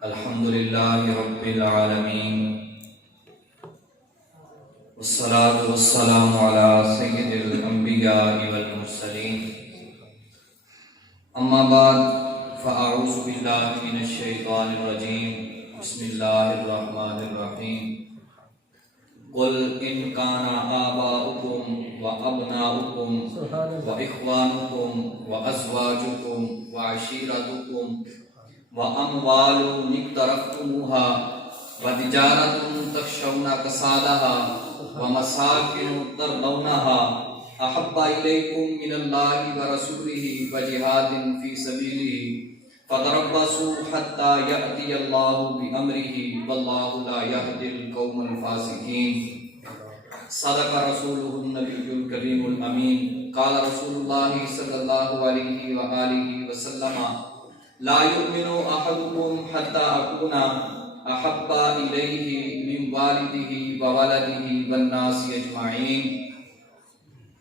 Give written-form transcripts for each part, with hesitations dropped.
الحمدللہ رب العالمین والصلاة والسلام علی سید الانبیاء والمرسلین اما بعد فاعوذ باللہ من الشیطان الرجیم بسم اللہ الرحمن الرحیم قل ان کان آباؤکم وابناؤکم واخوانکم وازواجکم وعشیرتکم واموال اقترفتموها وتجارة تخشون كسادها ومساكن ترضونها احب اليكم من الله ورسوله وجهاد في سبيله فتربصوا حتى يأتي الله بأمره والله لا يهدي القوم الفاسقين صدق رسوله النبي الكريم الأمين قال رسول الله صلى الله عليه وآله وسلم لا يؤمن أحدكم حتى أكون أحب إليه من والده وولده والناس أجمعين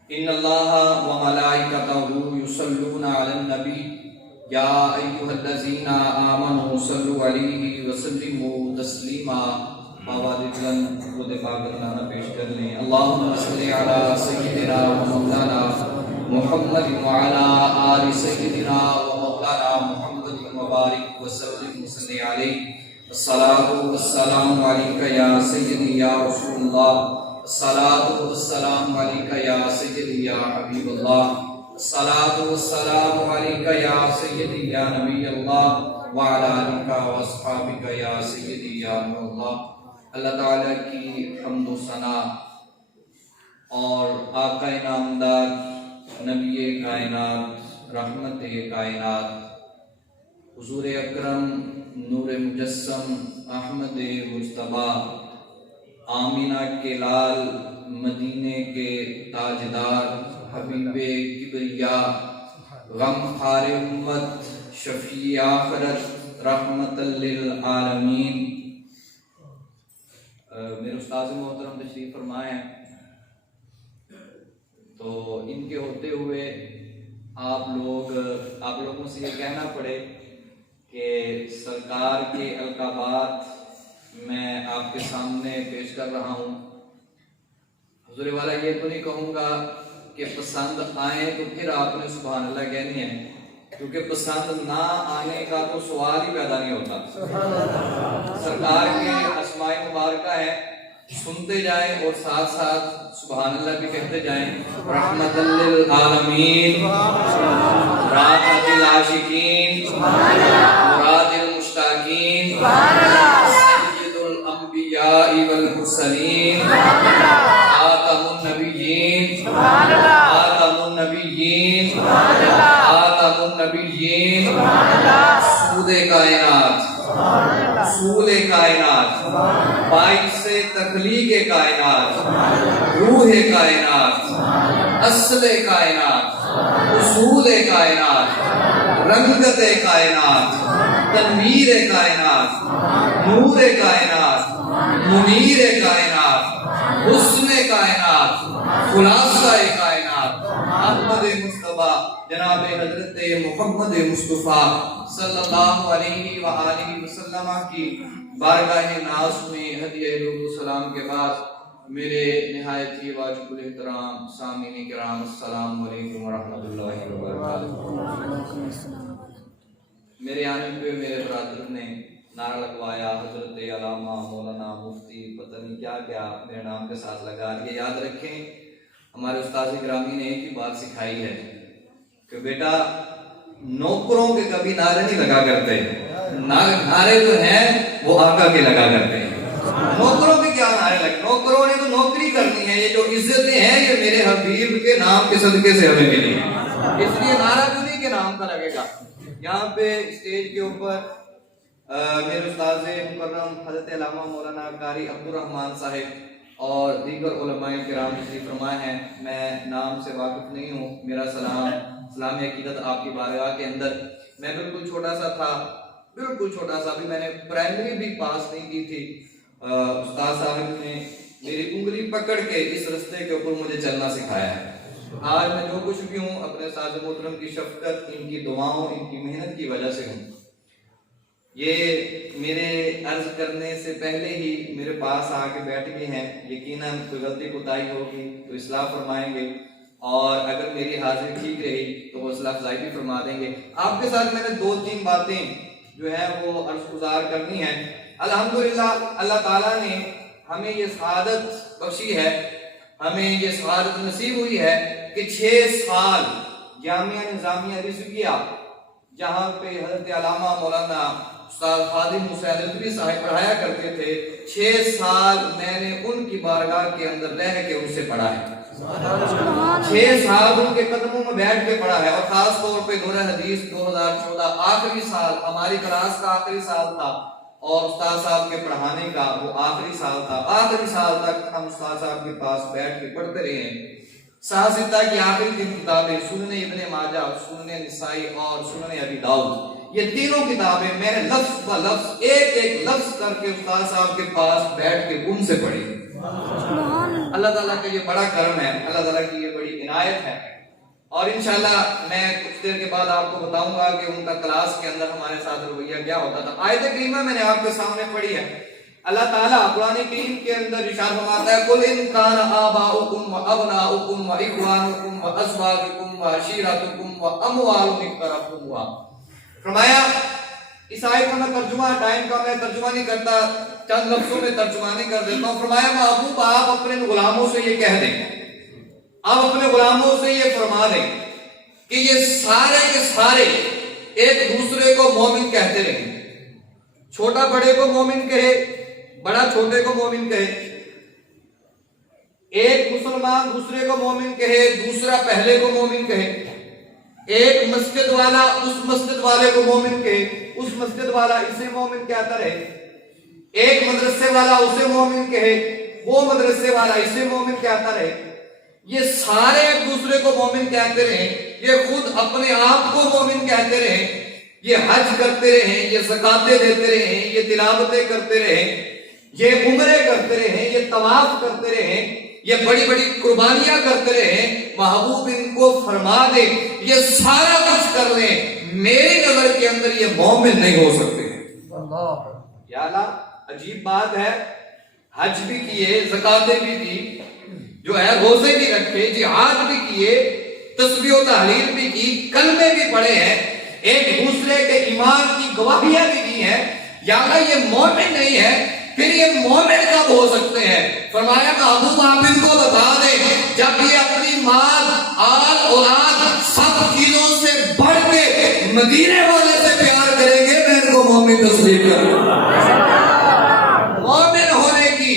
إن الله وملائكته يصلون على النبي يا أيها الذين آمنوا صلوا عليه وسلموا تسليما خود پاک نامہ پیش کر لیں اللهم صل على سيدنا ومولانا محمد وعلى آل سيدنا ومولانا محمد وبارك وسلم وصل عليه الصلاة والسلام عليك يا سيدي يا رسول الله الصلاة والسلام عليك يا سيدي يا حبيب الله الصلاة والسلام عليك يا سيدي يا نبي الله وعلى آلك واصحابك يا سيدي يا نور الله اللہ تعالیٰ کی حمد و ثنا اور آقا نامدار نبی کائنات رحمت کائنات حضور اکرم نور مجسم احمد مجتبیٰ آمینہ کے لال مدینے کے تاجدار حبیب کبریا غم خار امت شفیع آخرت رحمت للعالمین میرے استاذ محترم تشریف فرمائے ہیں تو ان کے ہوتے ہوئے آپ لوگوں سے یہ کہنا پڑے کہ سرکار کے القابات میں آپ کے سامنے پیش کر رہا ہوں حضور والا یہ تو نہیں کہوں گا کہ پسند آئیں تو پھر آپ نے سبحان اللہ کہنی ہے کیونکہ پسند نہ آنے کا تو سوال ہی پیدا نہیں ہوتا سرکار کے اسماء مبارکہ ہے سنتے جائیں اور ساتھ ساتھ سبحان اللہ بھی کہتے جائیں رحمت للعالمین راحت العاشقین مراد المشتاقین سید الانبیاء والمرسلین خاتم النبیین خاتم النبیین خاتم النبیین سود کائنات سود کائنات باعث سے تخلیق کائنات روح کائنات اصل کائنات اصول کائنات رنگت کائنات تنویر کائنات نور کائنات منیر کائنات حسن کائنات خلاصہ کائنات احمد مصطفیٰ جناب حضرت محمد مصطفیٰ صلی اللہ علیہ وآلہ وسلم کی بارگاہ ناز میں ہدیہ درود و سلام کے بعد میرے نہایت ہی واجب الاحترام سامعین کرام السلام علیکم ورحمۃ اللہ وبرکاتہ میرے آنے پہ میرے برادر نے نعرہ لگوایا حضرت علامہ مولانا مفتی پتہ نہیں کیا کیا میرے نام کے ساتھ لگا یہ یاد رکھیں ہمارے استاد گرامی نے ایک ہی بات سکھائی ہے کہ بیٹا نوکروں کے کبھی نعرے نہیں لگا کرتے نعرے جو ہیں وہ آقا کے لگا کرتے ہیں نوکروں کے کیا نعرے لگے نوکروں نے تو نوکری کرنی ہے یہ جو عزتیں ہیں یہ میرے حبیب کے نام کے صدقے سے ہمیں ملی ہیں اس لیے نعرہ انہی کے نام کا لگے گا یہاں پہ اسٹیج کے اوپر میرے استاد مکرم حضرت علامہ مولانا قاری عبدالرحمن صاحب اور دیگر علماء کرام تشریف فرما ہیں میں نام سے واقف نہیں ہوں میرا سلام عقیدت آپ کی بارگاہ کے اندر میں بالکل چھوٹا سا تھا بھی میں نے پرائمری بھی پاس نہیں کی تھی استاد صاحب نے میری انگلی پکڑ کے اس رستے کے اوپر مجھے چلنا سکھایا ہے آج میں جو کچھ بھی ہوں اپنے استاد محترم کی شفقت، ان کی دعاؤں، ان کی محنت کی وجہ سے ہوں۔ یہ میرے عرض کرنے سے پہلے ہی میرے پاس آ کے بیٹھ گئے ہیں، یقیناً کوئی غلطی کوتاہی ہوگی تو اصلاح فرمائیں گے، اور اگر میری حاضری ٹھیک رہی تو حوصلہ افزائی بھی فرما دیں گے۔ آپ کے ساتھ میں نے 2-3 باتیں جو ہے وہ عرض گزار کرنی ہے۔ الحمدللہ اللہ تعالیٰ نے ہمیں یہ سعادت بخشی ہے، ہمیں یہ سعادت نصیب ہوئی ہے کہ 6 سال جامعہ نظامیہ رضویہ جہاں پہ حضرت علامہ مولانا استاد خادم حسین رضوی صاحب پڑھایا کرتے تھے، 6 سال میں نے ان کی بارگاہ کے اندر رہ کے ان سے پڑھا ہے۔ 6 سال ان کے قدموں میں بیٹھ کے پڑھا ہے، اور خاص طور پہ نور حدیث 2014 آخری سال ہماری کلاس کا آخری سال تھا، اور استاد صاحب کے پڑھانے کا وہ آخری سال تھا۔ آخری سال تک ہم استاد صاحب کے پاس بیٹھ کے پڑھتے رہے ہیں۔ سیاستہ کی آخری 3 کتابیں سنن ابن ماجہ، سنن نسائی اور سنن ابی داؤد، یہ تینوں کتابیں میں نے لفظ با لفظ ایک ایک لفظ کر کے استاد صاحب کے پاس بیٹھ کے ان سے پڑھی۔ اللہ تعالیٰ کا یہ بڑا کرم ہے، اللہ تعالیٰ کی یہ بڑی عنایت ہے، اور انشاءاللہ میں کچھ دیر کے بعد آپ کو بتاؤں گا کہ ان کا کلاس کے اندر ہمارے ساتھ رویہ کیا ہوتا تھا۔ آیت کریمہ میں نے آپ کے سامنے پڑھی ہے۔ اللہ تعالیٰ قرآن کریم کے اندر ارشاد فرماتا ہے قُلْ إِنْ كَانَ آبَاؤُكُمْ وَأَبْنَاؤُكُمْ وَإِخْوَانُكُمْ وَأَزْوَاجُكُمْ وَعَشِيرَتُكُمْ وَأَمْوَالٌ اقْتَرَفْتُمُوهَا۔ فرمایا اس آیت کا میں ترجمہ، ٹائم کا میں ترجمہ نہیں کرتا، چند لفظوں میں ترجمانی کر دیتا ہوں۔ فرمایا محبوب آپ اپنے غلاموں سے یہ کہہ دیں، آپ اپنے غلاموں سے یہ فرما دیں کہ یہ سارے کے سارے ایک دوسرے کو مومن کہتے رہیں، چھوٹا بڑے کو مومن کہے، بڑا چھوٹے کو مومن کہے، ایک مسلمان دوسرے کو مومن کہے، دوسرا پہلے کو مومن کہے، ایک مسجد والا اس مسجد والے کو مومن کہے، اس مسجد والا اسے مومن کہتا رہے، ایک مدرسے والا اسے مومن کہے، وہ مدرسے والا اسے مومن کہتا رہے، یہ سارے ایک دوسرے کو مومن کہتے رہیں، یہ خود اپنے آپ کو مومن کہتے رہیں، یہ حج کرتے رہیں، یہ زکاتیں دیتے رہیں، یہ تلاوتیں کرتے رہیں، یہ عمرے کرتے رہیں، یہ طواف کرتے رہیں، یہ بڑی بڑی قربانیاں کرتے رہیں۔ محبوب ان کو فرما دے یہ سارا کچھ کر لیں، میری نظر کے اندر یہ مومن نہیں ہو سکتے۔ یا اللہ عجیب بات ہے، حج بھی کیے، زکاتیں بھی دی، جو ہے روزے بھی رکھے، جہاد بھی کیے، تسبیح و تحلیل بھی کی، کلمے بھی پڑھے ہیں، ایک دوسرے کے ایمان کی گواہیاں بھی دی ہیں، یا اللہ یہ مومن نہیں ہے، پھر یہ مومن کب ہو سکتے ہیں؟ فرمایا محبوب آپ ان کو بتا دیں جب یہ اپنی مال، آل، اولاد سب چیزوں سے بڑھ کے مدینے والے سے پیار کریں گے، میں ان کو مومن تسلیم کروں۔ مومن ہونے کی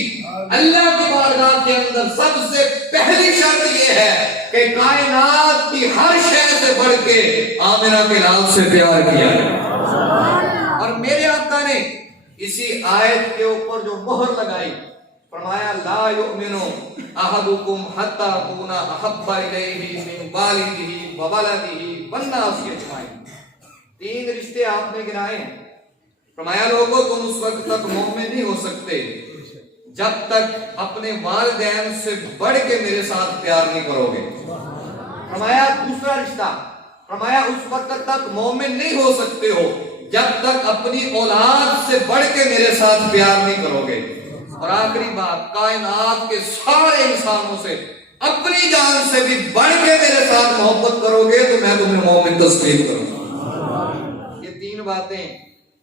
اللہ کی بارگاہ کے اندر سب سے پہلی شرط یہ ہے کہ کائنات کی ہر شے سے بڑھ کے آمنہ کے لال سے پیار کیا ہے۔ اور میرے آقا نے اسی آیت کے اوپر جو مہر لگائی، فرمایا لا یؤمن احدکم حتی اکون احب الیہ من والدہ وولدہ والناس اجمعین۔ 3 رشتے آپ نے گنائے ہیں، فرمایا لوگوں تم اس وقت تک مومن نہیں ہو سکتے جب تک اپنے والدین سے بڑھ کے میرے ساتھ پیار نہیں کرو گے۔ فرمایا دوسرا رشتہ، فرمایا اس وقت تک مومن نہیں ہو سکتے ہو جب تک اپنی اولاد سے بڑھ کے میرے ساتھ پیار نہیں کرو گے، اور آخری بات کائنات کے سارے انسانوں سے اپنی جان سے بھی بڑھ کے میرے ساتھ محبت کرو گے تو میں تمہیں مومن تسلیم کروں گا۔ یہ 3 باتیں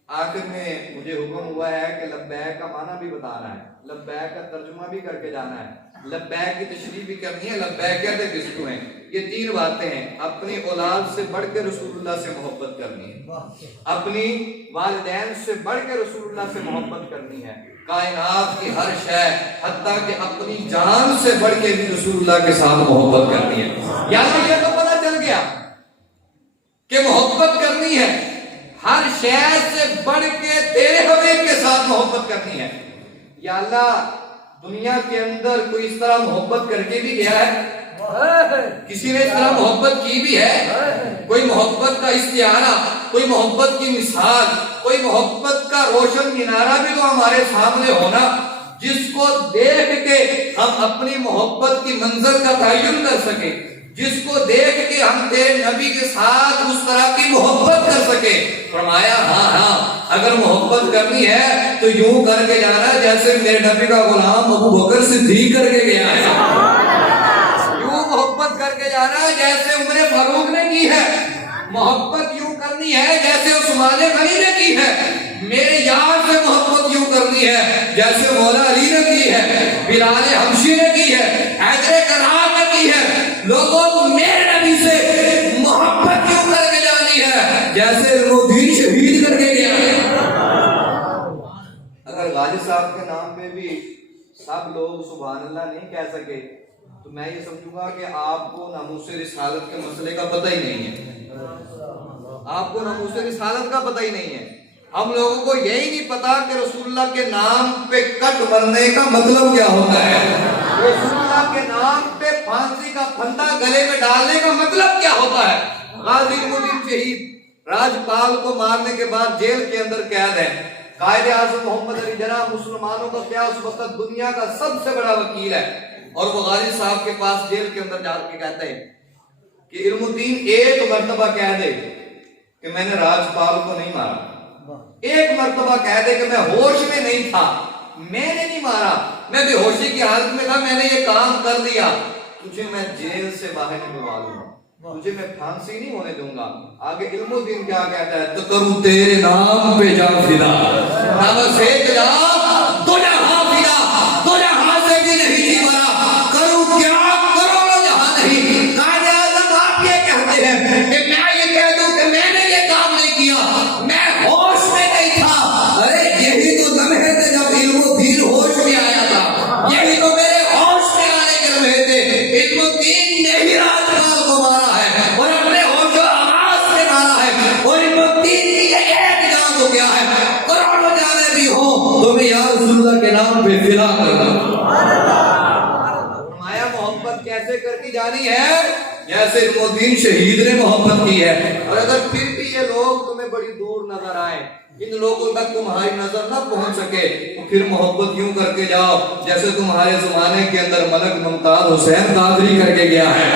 آخر میں مجھے حکم ہوا ہے کہ لبیک کا معنی بھی بتانا ہے، لبیک کا ترجمہ بھی کر کے جانا ہے، لبیک کی تشریح بھی کرنی ہے، لبیک کہتے کس کو ہیں؟ یہ 3 باتیں ہیں، اپنی اولاد سے بڑھ کے رسول اللہ سے محبت کرنی ہے، اپنی والدین سے بڑھ کے رسول اللہ سے محبت کرنی ہے، کائنات کی ہر شے حتیٰ کہ اپنی جان سے بڑھ کے بھی رسول اللہ کے ساتھ محبت کرنی ہے۔ یعنی یہ تو پتہ چل گیا کہ محبت کرنی ہے، ہر شے سے بڑھ کے تیرے حبیب کے ساتھ محبت کرنی ہے۔ یا اللہ دنیا کے اندر کوئی اس طرح محبت کر کے بھی گیا ہے؟ کسی نے اس طرح محبت کی بھی ہے؟ کوئی محبت کا استعارہ، کوئی محبت کی مثال، کوئی محبت کا روشن مینارہ بھی تو ہمارے سامنے ہونا جس کو دیکھ کے ہم اپنی محبت کی منزل کا تعین کر سکیں، جس کو دیکھ کے ہم تیرے نبی کے ساتھ اس طرح کی محبت کر سکے. فرمایا ہاں اگر محبت کرنی ہے تو یوں کر کے جانا جیسے میرے نبی کا غلام ابو بکر صدیق کر کے گیا ہے. یوں محبت کر کے جانا جیسے عمر فاروق نے کی ہے. محبت یوں کرنی ہے جیسے عثمان غنی نے کی ہے. میرے یار سے محبت یوں کرنی ہے جیسے مولا علی نے کی ہے, بلال حبشی نے کی ہے, حیدر کرار نے کی ہے. لوگوں کو میرے نبی سے محبت یوں کر کے جانی ہے جیسے وہ دین شہید کر کے گیا ہے. اگر غازی صاحب کے نام پہ بھی سب لوگ سبحان اللہ نہیں کہہ سکے تو میں یہ سمجھوں گا کہ آپ کو ناموس رسالت کے مسئلے کا پتہ ہی نہیں ہے. آپ کو ناموس رسالت کا پتہ ہی نہیں ہے. ہم لوگوں کو یہی نہیں پتا کہ رسول اللہ کے نام پہ کٹ مرنے کا مطلب کیا ہوتا ہے. رسول اللہ کے نام پہ پھانسی کا پھندا گلے میں ڈالنے کا مطلب کیا ہوتا ہے. غازی الدین شہید راجپال کو مارنے کے بعد جیل کے اندر قید ہے. قائد اعظم محمد علی جناح مسلمانوں کا کیا اس وقت دنیا کا سب سے بڑا وکیل ہے, اور وہ غازی صاحب کے پاس جیل کے اندر جا کے کہتا ہے کہ علم الدین ایک مرتبہ کہہ دے کہ میں نے راجپال کو نہیں مارا, ایک مرتبہ کہہ دے کہ میں ہوش میں نہیں تھا, میں نے نہیں مارا, میں بے ہوشی کی حالت میں تھا, میں نے یہ کام کر دیا, تجھے میں جیل سے باہر نکلوا دوں گا, تجھے میں پھانسی نہیں ہونے دوں گا. آگے علم الدین کیا کہتا ہے, تو کروں تیرے نام پہ جا فدا, نام سے جا تو جہاں فدا, تو جہاں سے بھی نہیں تھی مرا, کروں کیا کرو جہاں نہیں. قائد اعظم آپ یہ کہتے ہیں کہ میں یہ کہہ دوں کہ میں نے یہ کام نہیں کیا, میں ہوش میں نہیں تھا. ارے یہی تو لمحے تھے جب علم الدین ہوش میں آیا تھا, یہی تو میرے ہوش میں آنے کے لمحے تھے. علم الدین نے ہی راجپال کو مارا ہے اور اپنے ہوش و آواز سے مارا ہے, اور علم الدین کی یہ ایک جان ہو گیا ہے, کروڑوں جانے بھی ہوں تو میں یا رسول اللہ کے نام پہ فدا کرتا ہوں. فرمایا محبت کیسے کر کے جانی ہے جیسے علم الدین شہید نے محبت کی ہے. اور اگر پھر بھی یہ لوگ تمہیں بڑی دور نظر آئے, ان لوگوں تک تمہاری نظر نہ پہنچ سکے, تو پھر محبت یوں کر کے جاؤ جیسے تمہارے زمانے کے اندر ملک ممتاز حسین قادری کر کے گیا ہے.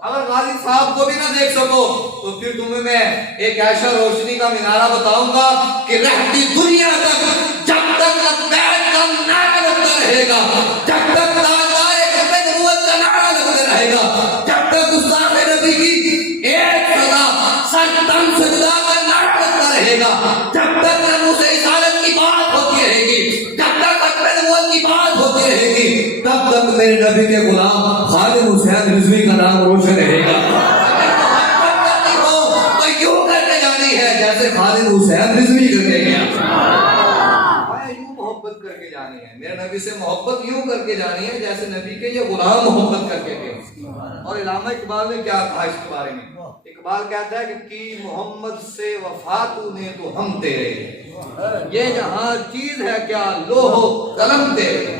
اگر غازی صاحب کو بھی نہ دیکھ سکو تو پھر تمہیں میں ایک ایسا روشنی کا مینارہ بتاؤں گا کہ رہتی دنیا تک جب تک لبیک کا نعرہ لگتا رہے گا, جب تک کا نعرہ لگتا رہے گا, جب تک گستاخ نبی کی ایک صدا سر تن سجدہ کا نعرہ لگتا رہے گا, جب تک ناموس رسالت کی بات ہوتی رہے گی, جب تک ختم نبوت کی بات ہوتی رہے گی, تب تک میرے نبی کے غلام خالد حسین رضوی کا نام روشن رہے گا. اگر محبت کرنی ہو تو یوں کر کے جانی ہے جیسے خالد حسین رضوی کر کے گیا. محبت کر کے جانی ہے, میرے نبی سے محبت یوں کر کے جانی ہے جیسے نبی کے یہ غلام محبت کر کے گئے. اور علامہ اقبال نے کیا کہا اس کے بارے میں, اقبال کہتا ہے کہ کی محمد سے وفا تو نے تو ہم تیرے, یہ جہاں چیز ہے کیا لوح قلم تیرے.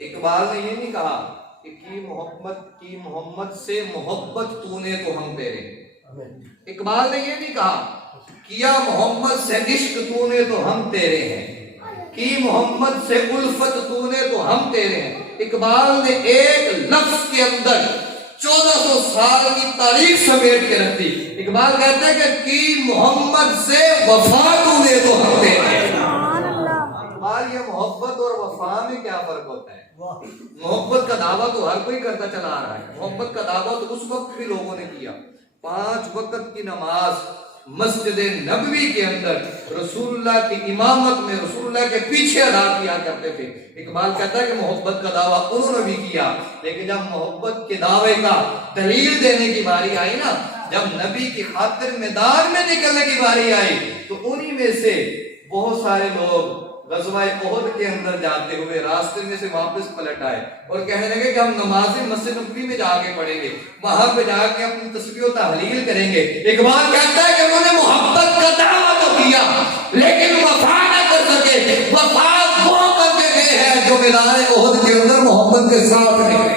اقبال نے یہ نہیں کہا کہ کی محمد سے محبت تو نے تو ہم تیرے. اقبال نے یہ نہیں کہا کیا محمد سے عشق تو نے تو ہم تیرے ہیں, کی محمد سے الفت تو نے تو ہم تیرے ہیں. اقبال نے ایک لفظ کے اندر 1400 سال کی تاریخ سمیٹ کے رکھ دی. اقبال کہتے ہیں کہ کی محمد سے وفا تو نے تو ہم تیرے ہیں. اقبال یہ محبت اور وفا میں کیا فرق ہوتا ہے. محبت کا دعویٰ تو ہر کوئی کرتا چلا آ رہا ہے, محبت کا دعویٰ تو اس وقت بھی لوگوں نے کیا. 5 وقت کی نماز مسجد نبوی کے اندر رسول اللہ کی امامت میں رسول اللہ کے پیچھے ادا کیا کرتے تھے. اقبال کہتا ہے کہ محبت کا دعویٰ انہوں نے بھی کیا, لیکن جب محبت کے دعوے کا دلیل دینے کی باری آئی نا, جب نبی کی خاطر میدان میں نکلنے کی باری آئی, تو انہی میں سے بہت سارے لوگ غزوہ احد کے اندر جاتے ہوئے راستے میں سے واپس پلٹ آئے اور کہنے لگے کہ ہم نمازیں مسجد نبوی میں جا کے پڑھیں گے, وہاں پہ جا کے اپنی تسبیح و تحلیل کریں گے. اقبال کہتا ہے کہ انہوں نے محبت کا دعویٰ تو کیا لیکن وفا نہ کر سکے. وفا وہ کر کے گئے ہیں جو میدان احد کے اندر محمد کے ساتھ نکلے.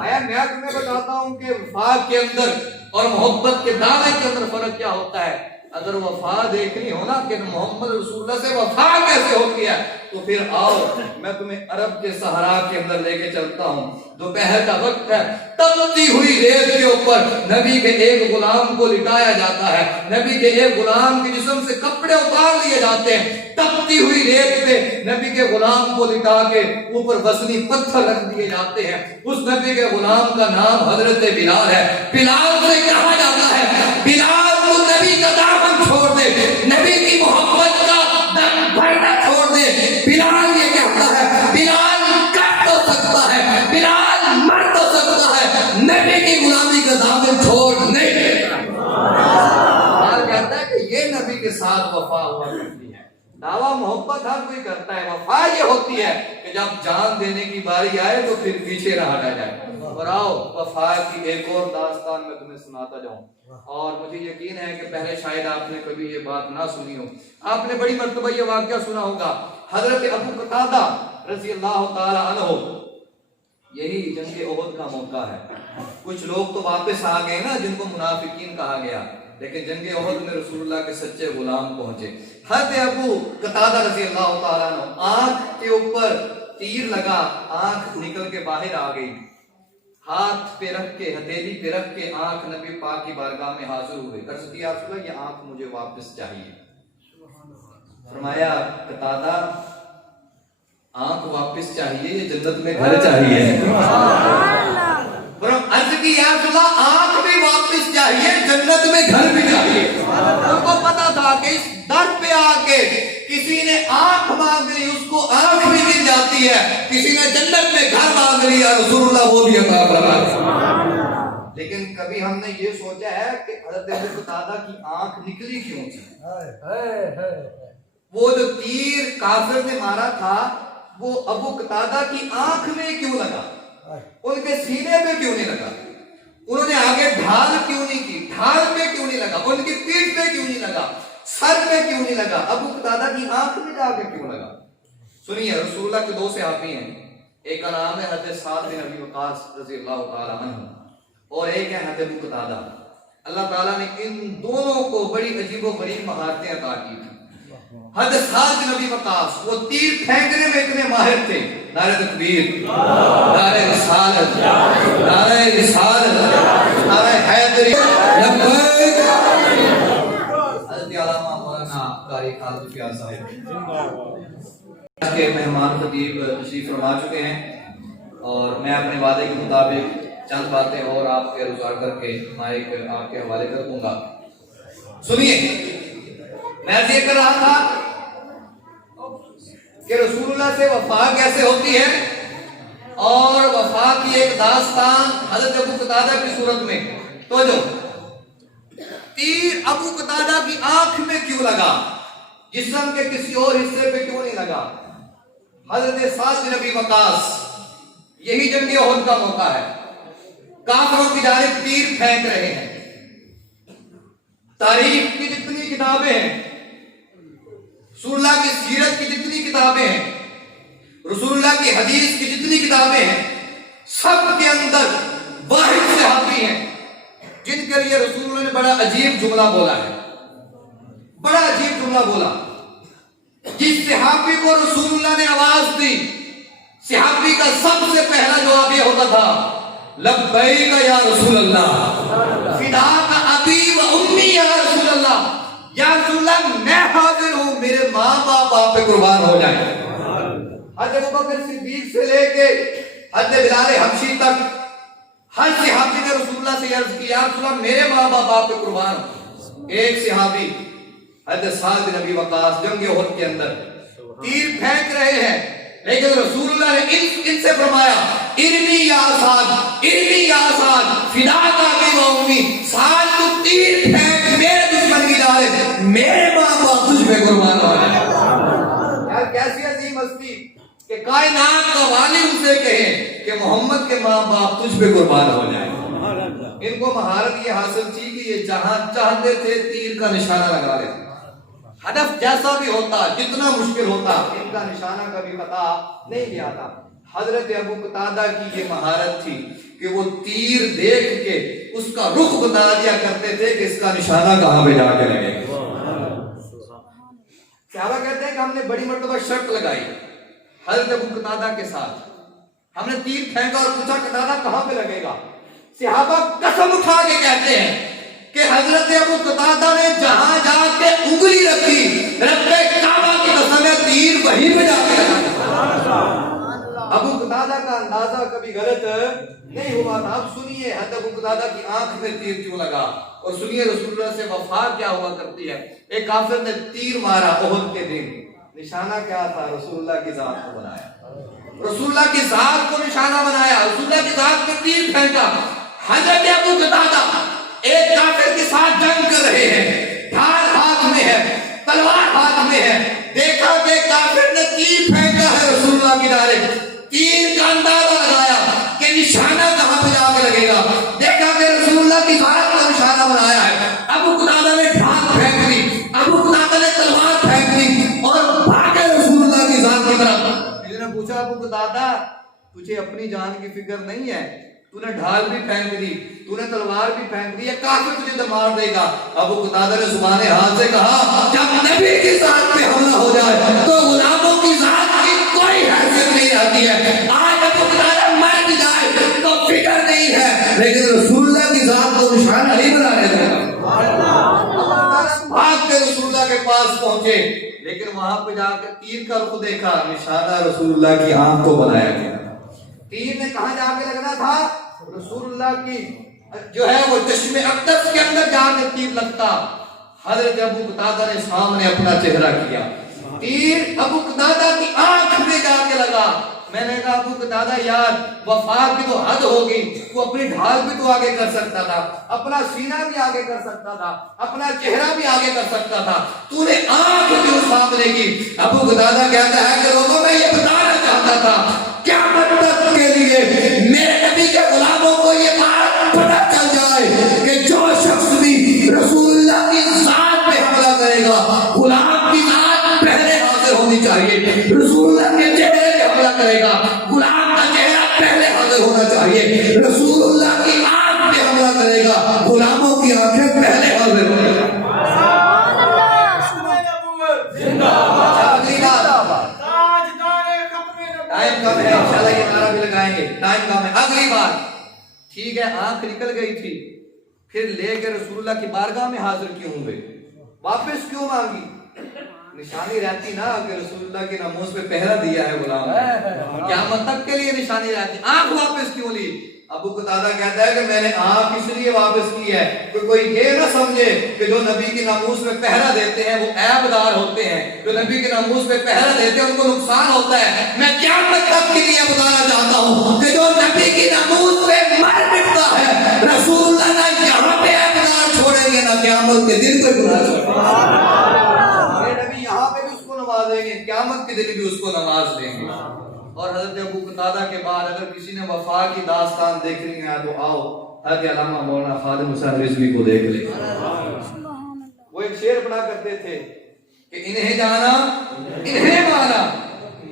آیا میں تمہیں بتاتا ہوں کہ وفا کے اندر اور محبت کے دعوے کے اندر فرق کیا ہوتا ہے. اگر وفا دیکھنی ہو نا کہ محمد رسول اللہ سے وفا کیسے ہوتی ہے تو پھر آؤ میں تمہیں عرب کے صحرا کے اندر لے کے چلتا ہوں. دوپہر کا وقت ہے, تپتی ہوئی ریت کے اوپر نبی کے ایک غلام کو لٹایا جاتا ہے, نبی کے ایک غلام کے جسم سے کپڑے اتار لیے جاتے ہیں, تپتی ہوئی ریت پہ نبی کے غلام کو لٹا کے اوپر وزنی پتھر رکھ دیے جاتے ہیں. اس نبی کے غلام کا نام حضرت بلال ہے. بلال سے کہا جاتا ہے بلال تو نبی کا دامن چھوڑ دے, نبی کی محبت کا دم بھرنا چھوڑ دے. بلال یہ کہتا ہے بلال کٹ تو سکتا ہے, بلال مر تو سکتا ہے, نبی کی غلامی کا دامن چھوڑ نہیں دیتا. بلال کہتا ہے کہ یہ نبی کے ساتھ وفا ہوا کرتی ہے. دعویٰ محبت ہر کوئی کرتا ہے, وفا یہ ہوتی ہے کہ جب جان دینے کی باری آئے تو پھر پیچھے نہ ہٹا جائے. اور آؤ وفا کی ایک اور داستان میں تمہیں سناتا جاؤں. اور مجھے یقین ہے کہ پہلے شاید آپ نے کبھی یہ بات نہ سنی ہو, آپ نے بڑی مرتبہ یہ واقعہ سنا ہوگا. حضرت ابو قتادہ رضی اللہ تعالی عنہ, یہی جنگ احد کا موقع ہے. کچھ لوگ تو واپس آ گئے نا جن کو منافقین کہا گیا, لیکن جنگ احد میں رسول اللہ کے سچے غلام پہنچے. حضرت ابو قتادہ رضی اللہ تعالیٰ عنہ, آنکھ کے اوپر تیر لگا, آنکھ نکل کے باہر آ گئی. ہاتھ پہ رکھ کے, ہتھیلی پہ رکھ کے آنکھ نبی پاک کی بارگاہ میں حاضر ہوئے. عرض کیا رسول اللہ یہ آنکھ مجھے واپس چاہیے. فرمایا قتادہ آنکھ واپس چاہیے, یہ جنت میں گھر چاہیے. عرض کی یا رسول اللہ آنکھ بھی واپس چاہیے, جنت میں گھر بھی چاہیے. ان کو پتا تھا کہ اس در پہ آ کے کسی نے آنکھ مانگ لی اس کو آنکھ بھی مل جاتی ہے, کسی نے جنت میں گھر مانگ لیا رسول اللہ وہ بھی عطا فرمائے. لیکن کبھی ہم نے یہ سوچا ہے کہ حضرت ابو قتادہ کی آنکھ نکلی کیوں تھی؟ وہ جو تیر کافر نے مارا تھا وہ ابو قتادہ کی آنکھ میں کیوں لگا, ان کے سینے پہ کیوں نہیں لگا, انہوں نے آگے ڈھال کیوں نہیں کی, ڈھال پہ کیوں نہیں لگا, ان کی پیٹھ پہ کیوں نہیں لگا, سر پہ کیوں نہیں لگا, ابو قتادہ کی آنکھ میں جا کے کیوں لگا؟ سنیے رسول اللہ کے دو صحابی ہیں, ایک کا نام ہے حضرت سعد بن ابی وقاص رضی اللہ تعالی عنہ اور ایک ہے حضرت ابو قتادہ. اللہ تعالیٰ نے ان دونوں کو بڑی عجیب و غریب مہارتیں عطا کی تھی. حضرت سعد بن ابی وقاص وہ تیر پھینکنے میں اتنے ماہر تھے. نعرہ تکبیر, نعرہ رسالت, نعرہ رسالت, نعرہ حیدری, لبیک. حضرت علامہ مولانا قاری خالد پیاز صاحب کے مہمان خطیب تشریف فرما چکے ہیں, اور میں اپنے وعدے کے مطابق چند باتیں اور آپ کے گزار کر کے مائک آپ کے حوالے کر دوں گا. سنیے, میں یہ کر رہا تھا کہ رسول اللہ سے وفا کیسے ہوتی ہے, اور وفا کی ایک داستان حضرت ابو قتادہ کی صورت میں. تو جو تیر ابو قتادہ کی آنکھ میں کیوں لگا, جسم کے کسی اور حصے پہ کیوں نہیں لگا؟ حضرت سعد بن ابی وقاص, یہی جنگ احد کا موقع ہے, کافروں کی جانب تیر پھینک رہے ہیں. تاریخ کی جتنی کتابیں ہیں, رسول اللہ کی سیرت کی جتنی کتابیں ہیں, رسول اللہ کی حدیث کی جتنی کتابیں ہیں, سب کے اندر واحد صحابی ہیں جن کے لیے رسول اللہ نے بڑا عجیب جملہ بولا ہے, بڑا عجیب جملہ بولا. جس صحابی کو رسول اللہ نے آواز دی, صحابی کا سب سے پہلا جواب یہ ہوتا تھا لبیک یا رسول اللہ, فداک ابی و امی یا رسول اللہ, یا رسول اللہ میں حاضر ہوں, میرے ماں باپ آپ پہ قربان ہو جائیں. حضرت ابوبکر صدیق سے لے کے حضرت بلال حبشی تک ہر صحابی نے رسول اللہ سے عرض کیا یا رسول اللہ میرے ماں باپ آپ پہ قربان ہوں. ایک صحابی حضرت سعد بن ابی وقاص جنگ احد کے اندر تیر پھینک رہے ہیں, لیکن رسول اللہ نے ان سے فرمایا ارمی یا سعد, ارمی یا سعد, فداک ابی و امی, سعد تو تیر پھینک میرے دشمن کی جانب, میرے ماں باپ تجھ پہ قربان ہو جائیں. یار کیسی عظیم ہستی کہ کائنات کا والی اسے کہے کہ محمد کے ماں باپ تجھ پہ قربان ہو جائیں. ان کو مہارت یہ حاصل تھی کہ یہ جہاں چاہتے تھے تیر کا نشانہ لگا لیتے. ہدف جیسا بھی ہوتا, جتنا مشکل ہوتا, ان کا نشانہ کبھی پتا نہیں گیا تھا. حضرت ابو قتادہ کی یہ مہارت تھی کہ وہ تیر دیکھ کے اس کا رخ بتا دیا کرتے تھے کہ اس کا نشانہ کہاں پہ جا کے لگے. صحابہ کہتے ہیں کہ ہم نے بڑی مرتبہ شرط لگائی حضرت ابو قتادہ کے ساتھ، ہم نے تیر پھینکا اور پوچھا قتادہ کہاں پہ لگے گا؟ صحابہ قسم اٹھا کے کہتے ہیں کہ حضرت ابو قتادہ نے جہاں جا کے انگلی رکھی رب کعبہ کی قسم ہے تیر وہیں پہ جا کے لگا۔ ابو قتادہ کا اندازہ کبھی غلط نہیں ہوا تھا۔ اب سنیے حضرت ابو قتادہ کی آنکھ میں تیر کیوں لگا، اور سنیے رسول اللہ سے وفا کیا ہوا کرتی ہے۔ ایک کافر نے تیر مارا احد کے دن، نشانہ کیا تھا؟ رسول اللہ کی ذات کو بنایا، رسول اللہ کی ذات کو نشانہ بنایا، رسول اللہ کی ذات پہ تیر پھینکا۔ حضرت ابو قتادہ ایک کافر کے ساتھ جنگ کر رہے ہیں، ڈھال ہاتھ میں ہے، تلوار ہاتھ میں ہے، دیکھا کہ کافر نے تیر پھینکا ہے رسول اللہ کی طرف، تیر کا اندازہ لگایا کہ نشانہ کہاں پہ جا کے لگے گا، دیکھا کہ رسول اللہ کی ذات کا نشانہ بنایا ہے۔ ابو قتادہ نے ڈھال پھینک دی، ابو قتادہ نے تلوار پھینک دی اور بھاگے رسول اللہ کی ذات کی طرف۔ کسی نے پوچھا ابو قتادہ تجھے اپنی جان کی فکر نہیں ہے؟ تو نے ڈھال بھی پھینک دی، تو نے تلوار بھی پھینک دی، یہ کافر تجھے تو مار دے گا۔ ابو قتادہ نے زبان حال سے کہا جب نبی کی ذات پہ حملہ ہو جائے تو غلاموں کی ذات کی کوئی حیثیت نہیں رہتی ہے۔ آج ابو قتادہ مر بھی جائے تو فکر نہیں ہے، لیکن رسول اللہ کی ذات کو نشانہ نہیں بنانے دے گا۔ بھاگ کے رسول اللہ کے پاس پہنچے، لیکن وہاں پہ جا کے تیر کا رخ دیکھا، نشانہ رسول اللہ کی آنکھ کو بنایا گیا۔ تیر نے کہاں جا کے لگنا تھا؟ رسول اللہ کی جو ہے وہ چشم اقدس کے اندر جا کے تیر لگتا۔ حضرت ابو قتادہ نے سامنے اپنا چہرہ کیا، تیر ابو قتادہ کی آنکھ میں جا کے لگا۔ میں نے کہا ابو قتادہ یار وفا کی تو حد ہوگی، تو اپنی ڈھال بھی تو آگے کر سکتا تھا، اپنا سینہ بھی آگے کر سکتا تھا، اپنا چہرہ بھی آگے کر سکتا تھا، تو نے آنکھ کیوں سامنے کی؟ ابو قتادہ کہتا ہے کہ لوگوں میں یہ بتانا چاہتا تھا قیامت تک کے لیے میرے نبی کے غلاموں کو یہ بات پتہ چل جائے کہ جو شخص بھی رسول اللہ کی ذات پہ حملہ کرے گا، غلام کی ذات پہلے حاضر ہونی چاہیے، رسول اللہ کے چہرے پہ حملہ کرے گا، غلام کا چہرہ پہلے حاضر ہونا چاہیے، رسول اللہ کی آنکھ پہ حملہ کرے گا، غلاموں کی آنکھیں پہلے حاضر ہونی چاہیے۔ ٹائم کم ہے، انشاءاللہ یہ نعرہ بھی لگائیں گے، ٹائم کم ہے۔ اگلی بات، ٹھیک ہے آنکھ نکل گئی تھی، پھر لے کے رسول اللہ کی بارگاہ میں حاضر کیوں ہوئے؟ واپس کیوں مانگی؟ نشانی رہتی نا کہ رسول اللہ کے ناموس پہ پہرا دیا ہے غلام نے، قیامت تک کے لیے نشانی رہتی، آنکھ واپس کیوں لی؟ ابو قتادہ کہتا ہے کہ میں نے آنکھ اس لیے واپس کی ہے کہ کوئی یہ نہ سمجھے کہ جو نبی کے ناموس میں پہرا دیتے ہیں وہ عیب دار ہوتے ہیں، جو نبی کے ناموس میں پہرا دیتے ہیں ان کو نقصان ہوتا ہے۔ میں قیامت تک کے لیے بتانا چاہتا ہوں کہ جو نبی کے ناموس پہ مر مٹتا ہے، رسول اللہ نہ یہاں پہ عیب دار چھوڑیں گے نہ قیامت کے دن کوئی گناہ چھوڑیں گے۔ میرے نبی یہاں پہ بھی اس کو نوازیں گے، قیامت کے دن بھی اس کو نواز دیں گے۔ اور حضرت ابو قتادہ کے بعد اگر کسی نے وفا کی داستان دیکھنی ہے تو آؤ حضرت علامہ مولانا خادم حسین رضوی کو دیکھ لیں۔ وہ ایک شعر پڑھا کرتے تھے کہ انہیں جانا انہیں مانا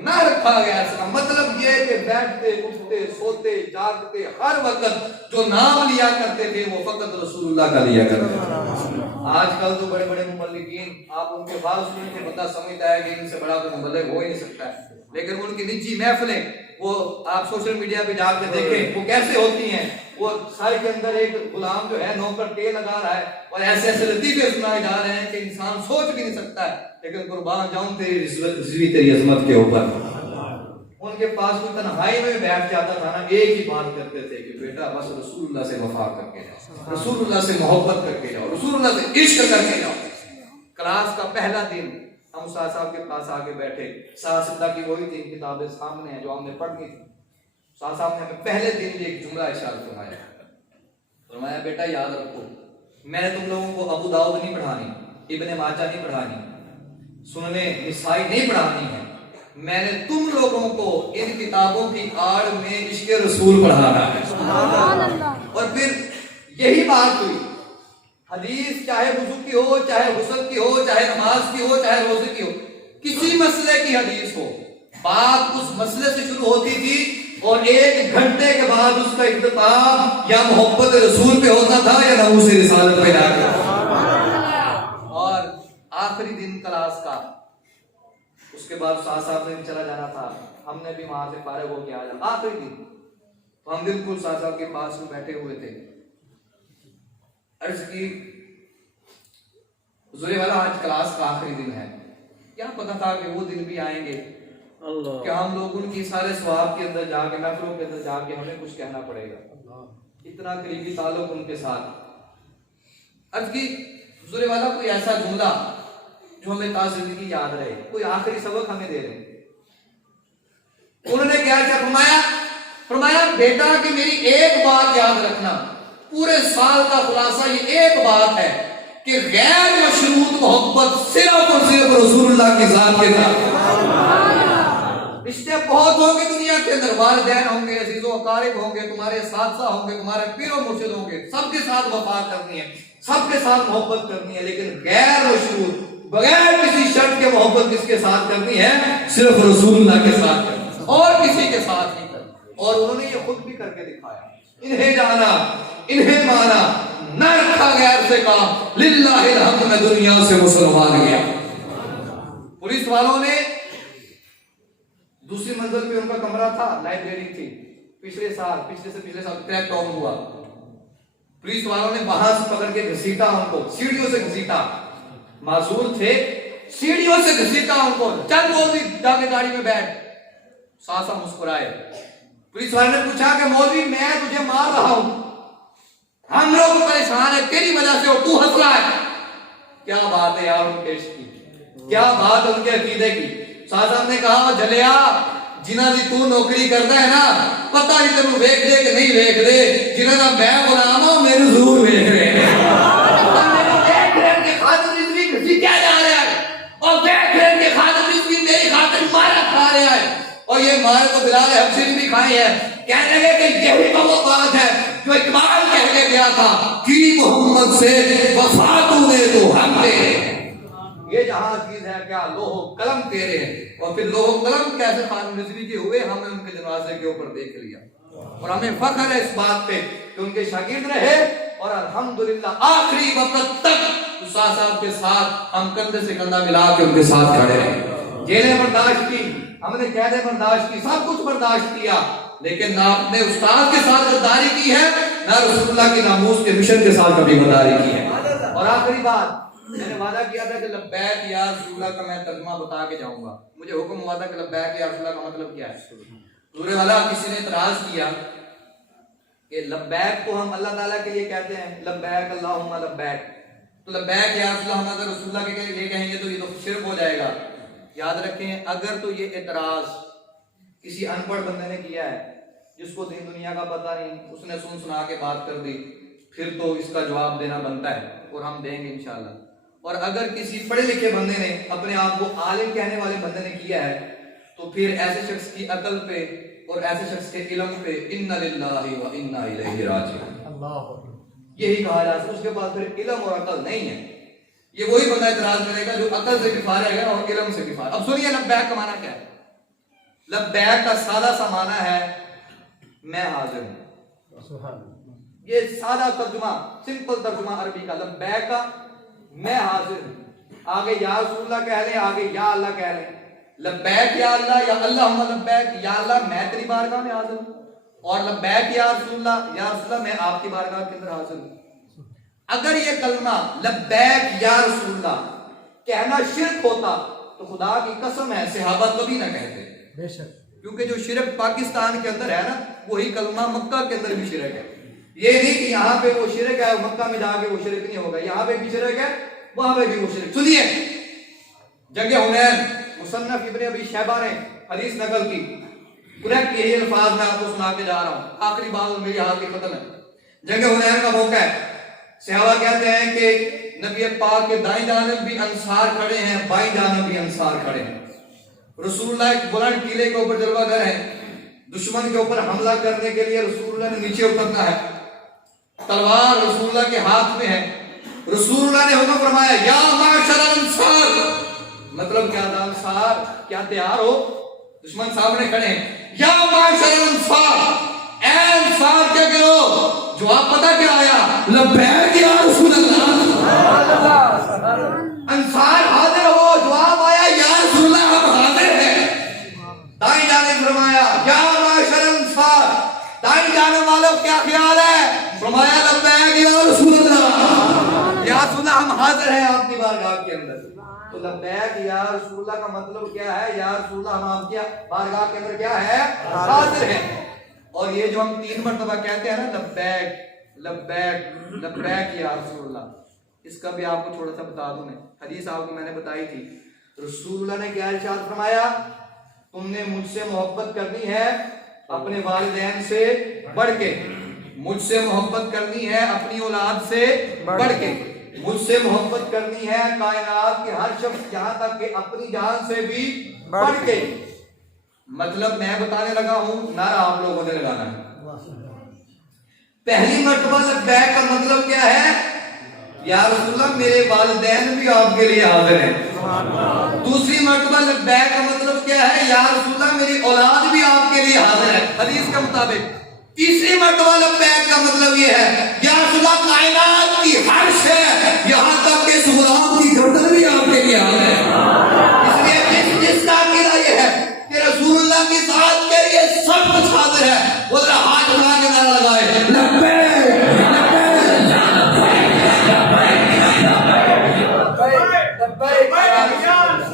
نہ رکھا گیا اس کا مطلب یہ کہ بیٹھتے اٹھتے سوتے جاگتے ہر وقت جو نام لیا کرتے تھے وہ فقط رسول اللہ کا لیا کرتے تھے۔ آج کل تو بڑے بڑے مبلغین آپ ان کے بعض سن کے بندہ سمجھتا ہے کہ ان سے بڑا کوئی مبلغ ہو ہی نہیں سکتا ہے، لیکن ان کی نجی محفلیں وہ آپ سوشل میڈیا پہ جا کے دیکھیں وہ کیسے ہوتی ہیں۔ وہ سارے کے اندر ایک غلام جو ہے نوکر ٹے لگا رہا ہے اور ایسے ایسے لطیفے سنائے جا رہے ہیں کہ انسان سوچ بھی نہیں سکتا ہے، لیکن قربان جاؤں تیری رضوی تیری عظمت کے اوپر۔ ان کے پاس کوئی تنہائی میں بیٹھ جاتا تھا نا، ایک ہی بات کرتے تھے کہ بیٹا بس رسول اللہ سے وفا کر کے جاؤ، رسول اللہ سے محبت کر کے جاؤ، رسول اللہ سے عشق کر کے جاؤ۔ کلاس کا پہلا دن ہم استاد صاحب کے پاس آگے بیٹھے، سیاستہ کی وہی تین کتابیں سامنے ہیں جو ہم نے پڑھنی تھی۔ استاد صاحب نے ہمیں پہلے دن ایک جملہ ارشاد فرمایا بیٹا یاد رکھو میں نے تم لوگوں کو ابو داؤد نہیں پڑھانی، ابن ماجہ نہیں پڑھانی، سننے نسائی نہیں پڑھانی ہے، میں نے تم لوگوں کو ان کتابوں کی آڑ میں عشق رسول پڑھانا ہے۔ اور پھر یہی بات ہوئی، حدیث چاہے وضو کی ہو، چاہے غسل کی ہو، چاہے نماز کی ہو، چاہے روزے کی ہو، کسی مسئلے کی حدیث ہو، بات اس مسئلے سے شروع ہوتی تھی اور 1 گھنٹے کے بعد اس کا اختتام یا محبت رسول پہ ہوتا تھا یا ناموس رسالت پہ جا کر۔ اور آخری دن کلاس کا اس کے بعد ساتھ صاحب نے چلا جانا تھا، ہم نے بھی وہاں سے فارغ ہو کے آ جانا آخری دن، تو ہم بالکل ساتھ صاحب کے پاس میں بیٹھے ہوئے تھے، عرض کی حضور والا آج کلاس کا آخری دن ہے، کیا پتا تھا کہ وہ دن بھی آئیں گے کہ ہم لوگ ان کی سارے ثواب کے اندر جا کے نفلوں کے اندر جا کے ہمیں کچھ کہنا پڑے گا، اتنا قریبی تعلق ان کے ساتھ۔ عرض کی حضور والا کوئی ایسا جملہ جو ہمیں تا زندگی یاد رہے، کوئی آخری سبق ہمیں دے رہے۔ انہوں نے کیا فرمایا بیٹا کہ میری ایک بات یاد رکھنا، پورے سال کا خلاصہ یہ ایک بات ہے کہ غیر مشروط محبت صرف اور صرف رسول اللہ کی ذات کے ساتھ۔ رشتے بہت ہوں گے دنیا کے اندر، والدین ہوں گے، عزیز و اقارب ہوں گے، تمہارے اساتذہ ہوں گے، تمہارے پیر و مرشد ہوں گے، سب کے ساتھ وفا کرنی ہے، سب کے ساتھ محبت کرنی ہے، لیکن غیر مشروط بغیر کسی شرط کے محبت کس کے ساتھ کرنی ہے؟ صرف رسول اللہ کے ساتھ کرنی ہے، اور کسی کے ساتھ نہیں کرنی۔ اور انہوں نے یہ خود بھی کر کے دکھایا، انہیں جانا، انہیں مانا، نہ رکھا غیر سے کام، للہ الحمد میں دنیا سے مسلمان گیا۔ پولیس والوں نے دوسری منزل پہ ان کا کمرہ تھا، لائبریری تھی، پچھلے سال کریک ڈاؤن ہوا، پولیس والوں نے وہاں سے پکڑ کے گھسیٹا ان کو، سیڑھیوں سے گھسیٹا، معذور تھے، سیڑھیوں سے گھسیٹا ان کو، چل مولوی جا کے گاڑی میں بیٹھ۔ ساسا مسکرائے، پولیس والے نے پوچھا کہ مولوی میں تجھے مار رہا ہوں، ہم لوگ پریشان ہیں تیری وجہ سے اور تو ہنس رہا ہے۔ کیا بات ہے یار ان کے عشق کی، کیا بات ان کے عقیدے کی۔ صاحب نے کہا جلیا جنہاں دی تو نوکری کرتا ہے نا، پتہ ہی تینوں ویکھ دے کہ نہیں ویکھ دے، جنہاں دا میں غلام ہوں میرے ضرور ویکھ رہے ہیں، میرے دیکھ رہے ہیں کہ خادم رضوی گھسی کیا جا رہا ہے، اور دیکھ رہے ہیں کہ خادم رضوی میری خاطر مارا کھا رہا ہے، اور یہ مارے تو بلال حبشی نے بھی کھائے ہیں۔ کہنے لگے کہ یہی تو وہ بات ہے جو اقبال کہہ کے گیا تھا، کی محمد سے وفا تو نے تو ہم دے، یہ جہاں چیز ہے کیا لوح قلم تیرے ہیں، اور پھر لوح قلم کیسے خادم رضوی کے ہوئے ہم نے ان کے جنازے کے اوپر دیکھ لیا، اور ہمیں فخر ہے اس بات پہ کہ ان کے شاگرد رہے، اور الحمدللہ آخری وقت تک اسا صاحب کے ساتھ ہم کندھے سے کندھا ملا کے ان کے ساتھ کھڑے رہے۔ جیلیں برداشت کی، ہم نے قیدیں برداشت کی، سب کچھ برداشت کیا، لیکن نہ اپنے استاد کے ساتھ غداری کی ہے، نہ رسول اللہ کی ناموس کے مشن کے ساتھ کبھی غداری کی ہے۔ اور آخری بات، میں نے وعدہ کیا تھا کہ لبیک یا رسول اللہ کا میں ترجمہ بتا کے جاؤں گا، مجھے حکم ہوا تھا کہ لبیک یا رسول اللہ کا مطلب کیا ہے۔ حضور والا کسی نے اعتراض کیا کہ لبیک کو ہم اللہ تعالیٰ کے لیے کہتے ہیں، لبیک اللہم لبیک، تو لبیک یا رسول اللہ اگر رسول اللہ کے لیے کہیں گے تو یہ تو شرک ہو جائے گا۔ یاد رکھیں اگر تو یہ اعتراض کسی ان پڑھ بندے نے کیا ہے جس کو دین دنیا کا پتہ نہیں، اس نے سنا کے بات کر دی، پھر تو اس کا جواب دینا بنتا ہے اور ہم دیں گے انشاءاللہ۔ اور اگر کسی پڑھے لکھے بندے نے اپنے آپ کو عالم کہنے والے بندے نے کیا ہے تو پھر ایسے شخص کی عقل پہ اور ایسے شخص کے علم پہ انا للہ و انا الیہ راجعون یہی کہا جا سکتا، اس کے پاس پھر علم اور عقل نہیں ہے۔ یہ وہی بندہ اعتراض کرے گا جو عقل سے بھی فارغ ہے اور علم سے بھی فارغ۔ اب سنیے لبیک کا معنی کیا ہے۔ لبیک کا سادہ سا معنی ہے میں حاضر ہوں، یہ سادہ ترجمہ، سمپل ترجمہ عربی کا لبیک کا میں حاضر ہوں، آگے یا رسول اللہ کہہ لیں، آگے یا اللہ کہہ لیں، لبیک یا اللہ یا اللہم لبیک، یا اللہ میں تیری بارگاہ میں حاضر ہوں، اور لبیک یا رسول اللہ میں آپ کی بارگاہ کے اندر حاضر ہوں۔ اگر یہ کلمہ لبیک یا رسول اللہ کہنا شرک ہوتا تو خدا کی قسم ہے صحابہ کبھی نہ کہتے، بے شک، کیونکہ جو شرک پاکستان کے اندر ہے نا وہی کلمہ مکہ کے اندر بھی شرک ہے۔ یہ نہیں کہ یہاں پہ وہ شرک ہے مکہ میں جا کے وہ شرک نہیں ہوگا، یہاں پہ بھی شرک ہے وہاں پہ بھی وہ شرک۔ سنیے جنگ حنین مصنف ابن ابی شیبہ نے حدیث نقل کی، کریکٹ یہی الفاظ میں آپ کو سنا کے جا رہا ہوں، آخری بات میری ہاتھ کی ختم ہے۔ جنگ حنین کا موقع ہے، صحابہ کہتے ہیں کہ نبی پاک کے دائیں جانب بھی انصار کھڑے ہیں، بائیں جانب بھی انصار کھڑے ہیں، رسول اللہ ایک بلند ٹیلے کے اوپر جلوہ گر ہے، دشمن کے اوپر حملہ کرنے کے لیے رسول اللہ نے نیچے اترنا ہے، تلوار رسول اللہ کے ہاتھ میں ہے، رسول اللہ نے حکم فرمایا یا معاشر الانصار، مطلب کیا تھا انصار کیا تیار ہو، دشمن سامنے کھڑے ہیں، یا معاشر الانصار اے انصار کیا کرو، جواب پتہ کیا آیا، لبیک یا رسول اللہ، انصار حاضر ہو، جواب آیا یا رسول اللہ ہم حاضر یا معاشر انصار، دائیں جانے والوں کیا خیال ہے؟ فرمایا لبیک یا رسول اللہ، یا رسول اللہ ہم حاضر ہیں آپ کی بارگاہ کے اندر۔ تو لبیک یا رسول اللہ کا مطلب کیا ہے؟ یا رسول اللہ ہم آپ کی بارگاہ کے اندر کیا ہے؟ حاضر ہیں۔ اور یہ جو ہم 3 مرتبہ کہتے ہیں نا لبیک لبیک لبیک یا رسول اللہ، اس کا بھی آپ کو تھوڑا سا بتا دوں، میں حدیث آپ کو میں نے بتائی تھی۔ رسول اللہ نے کیا ارشاد فرمایا؟ تم نے مجھ سے محبت کرنی ہے اپنے والدین سے بڑھ کے، مجھ سے محبت کرنی ہے اپنی اولاد سے بڑھ کے، مجھ سے محبت کرنی ہے کائنات کے ہر شخص، یہاں تک کہ اپنی جان سے بھی بڑھ کے۔ مطلب میں بتانے لگا ہوں، نعرہ آپ لوگوں نے لگانا ہے۔ پہلی مرتبہ لبیک کا مطلب کیا ہے؟ یا رسول اللہ میرے والدین بھی آپ کے لیے حاضر ہیں۔ دوسری مرتبہ لبیک کا مطلب کیا ہے؟ یا رسول اللہ میری اولاد بھی آپ کے لیے حاضر ہے حدیث کے مطابق۔ تیسری مرتبہ لبیک کا مطلب یہ ہے یا رسول اللہ کائنات کی ہر شے، یہاں تک کہ اس غلام کی گردن بھی آپ کے لیے حاضر ہے۔ اس لیے جس کا عقیدہ یہ ہے کہ رسول اللہ کی ذات کے لیے سب کچھ حاضر ہے، وہ ذرا ہاتھ اٹھا کے نعرہ لگائے لبیک لبیک۔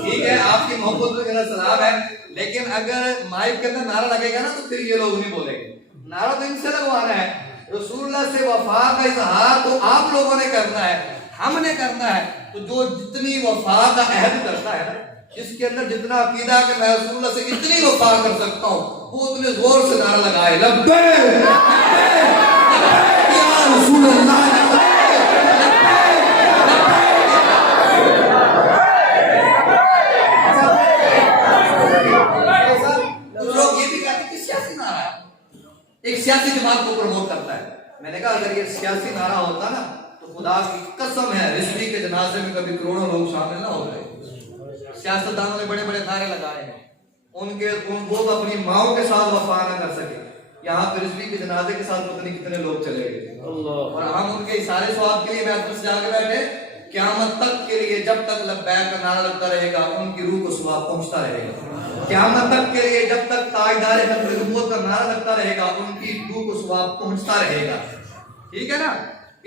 ٹھیک ہے، آپ کی محبت میں میرا سلام ہے، لیکن اگر مائک کے اندر نعرہ لگے گا نا تو پھر یہ لوگ نہیں بولیں گے۔ نعرہ تو ان سے لگوانا ہے۔ رسول اللہ سے وفا کا اظہار تو آپ لوگوں نے کرنا ہے، ہم نے کرنا ہے۔ تو جو جتنی وفا کا عہد کرتا ہے نا، جس کے اندر جتنا عقیدہ کہ میں رسول اللہ سے اتنی وفا کر سکتا ہوں، وہ اتنے زور سے نعرہ لگائے لبیک یا رسول اللہ۔ کچھ لوگ یہ بھی کہتے ہیں کہ سیاسی نعرہ ہے، ایک سیاسی جماعت کو پروموٹ کرتا ہے۔ میں نے کہا اگر یہ سیاسی نعرہ ہوتا نا تو خدا کی قسم ہے رضوی کے جنازے میں کبھی کروڑوں لوگ شامل نہ ہوتے۔ سیاستدانوں نے بڑے بڑے نعرے لگائے ہیں، وہ اپنی ماؤں کے ساتھ وفا نہ کر سکے، یہاں پہ رضوی کے جنازے کے ساتھ پتہ نہیں کتنے لوگ چلے گئے، اور ہم ان کے اشارے ثواب کے لیے محفل سے جا کے بیٹھے۔ قیامت تک کے لیے جب تک لبیک کا نعرہ لگتا رہے گا ان کی روح کو ثواب پہنچتا رہے گا۔ قیامت تک کے لیے جب تک تاجدار ختم نبوت کا نعرہ لگتا رہے گا ان کی روح کو ثواب پہنچتا رہے گا۔ ٹھیک ہے نا؟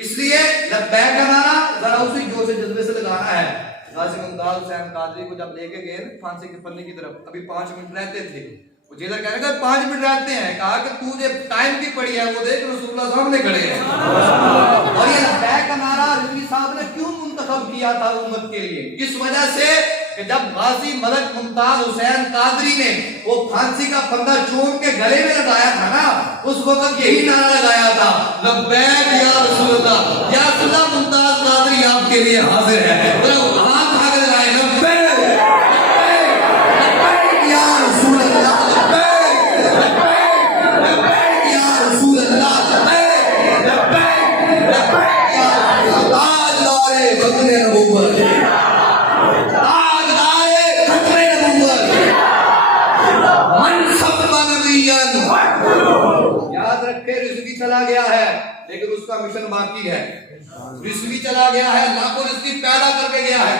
اس لیے لبیک کا نعرہ ذرا اسی جوش سے جذبے سے لگانا ہے۔ غازی ممتاز حسین قادری کو جب لے کے گئے پھانسی کے پھندے کی طرف، ابھی 5 منٹ رہتے تھے، وہ جیلر کہنے لگا 5 منٹ رہتے ہیں، کہا کہ تو جو ٹائم کی پڑی ہے وہ دیکھ رسول اللہ سامنے کھڑے ہیں۔ اور یہ لبیک کا نعرہ رضوی صاحب نے کیوں منتخب کیا تھا امت کے لیے؟ اس وجہ سے کہ جب غازی ملک ممتاز حسین قادری نے وہ پھانسی کا پھندا چوم کے گلے میں لگایا تھا نا، اس وقت یہی نعرہ لگایا تھا لبیک یا رسول اللہ، یا رسول اللہ ممتاز قادری آپ کے لیے حاضر ہے۔ ہاتھ اٹھا کے لگائے لبیک لبیک یا رسول اللہ، لبیک لبیک یا رسول اللہ، لبیک لبیک لبیک یا رسول اللہ۔ تاجدار ختم نبوت، یاد رکھے رضوی چلا گیا ہے لیکن اس کا مشن باقی ہے۔ رضوی چلا گیا ہے، لاکھوں رضوی پیدا کر کے گیا ہے۔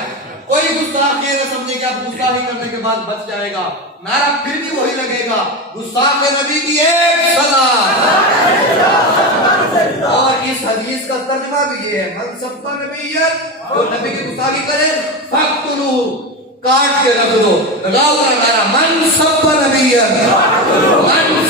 کوئی گستاخ یہ نہ سمجھے کہ آپ گستاخی کرنے کے بعد بچ جائے گا، نعرہ پھر بھی وہی لگے گا، گستاخ نبی کی ایک سزا۔ اور اس حدیث کا ترجمہ بھی یہ ہے، من سب نبیت، جو نبی کی گستاخی کرے فقتلوہ، کاٹ کے رکھ دو۔ لگاؤ نعرہ من سب نبیت، من